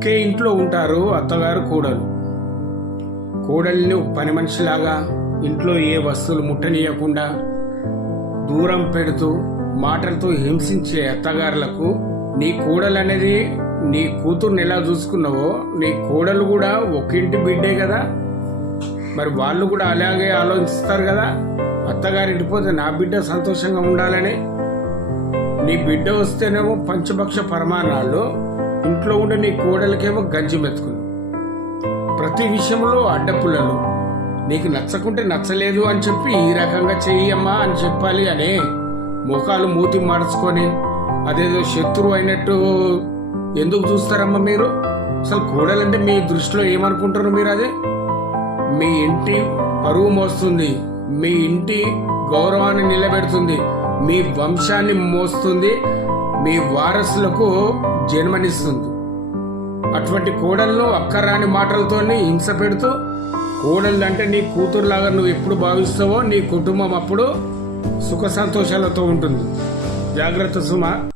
ఒకే ఇంట్లో ఉంటారు అత్తగారు కోడలు. కోడల్ని పని మనిషిలాగా ఇంట్లో ఏ వస్తువులు ముట్టనీయకుండా దూరం పెడుతూ మాటలతో హింసించే అత్తగారులకు నీ కోడలు అనేది నీ కూతుర్ని ఎలా చూసుకున్నావో నీ కోడలు కూడా ఒక ఇంటి బిడ్డే కదా. మరి వాళ్ళు కూడా అలాగే ఆలోచిస్తారు కదా. అత్తగారు పోతే నా బిడ్డ సంతోషంగా ఉండాలని. నీ బిడ్డ వస్తేనేమో పంచభక్ష పరమాణాలు ఇంట్లో ఉండే నీ కోడలకేమో గంజి మెతుకులు. ప్రతి విషయంలో అడ్డపుల్లలు. నీకు నచ్చకుంటే నచ్చలేదు అని చెప్పి ఈ రకంగా చెయ్యమ్మా అని చెప్పాలి అనే ముఖాలు మూతి మార్చుకొని అదేదో శత్రువు అయినట్టు ఎందుకు చూస్తారమ్మా మీరు? అసలు కోడలంటే మీ దృష్టిలో ఏమనుకుంటారు మీరు అదే? మీ ఇంటి పరువు మోస్తుంది మీ ఇంటి గౌరవాన్ని నిలబెడుతుంది మీ వంశాన్ని మోస్తుంది మీ వారసులకు జన్మనిస్తుంది. అటువంటి కోడలను అక్కరాని మాటలతోని హింస పెడుతూ కోడళ్ళు అంటే నీ కూతురులాగా నువ్వు ఎప్పుడు భావిస్తావో నీ కుటుంబం అప్పుడు సుఖ సంతోషాలతో ఉంటుంది. జాగ్రత్త సుమ.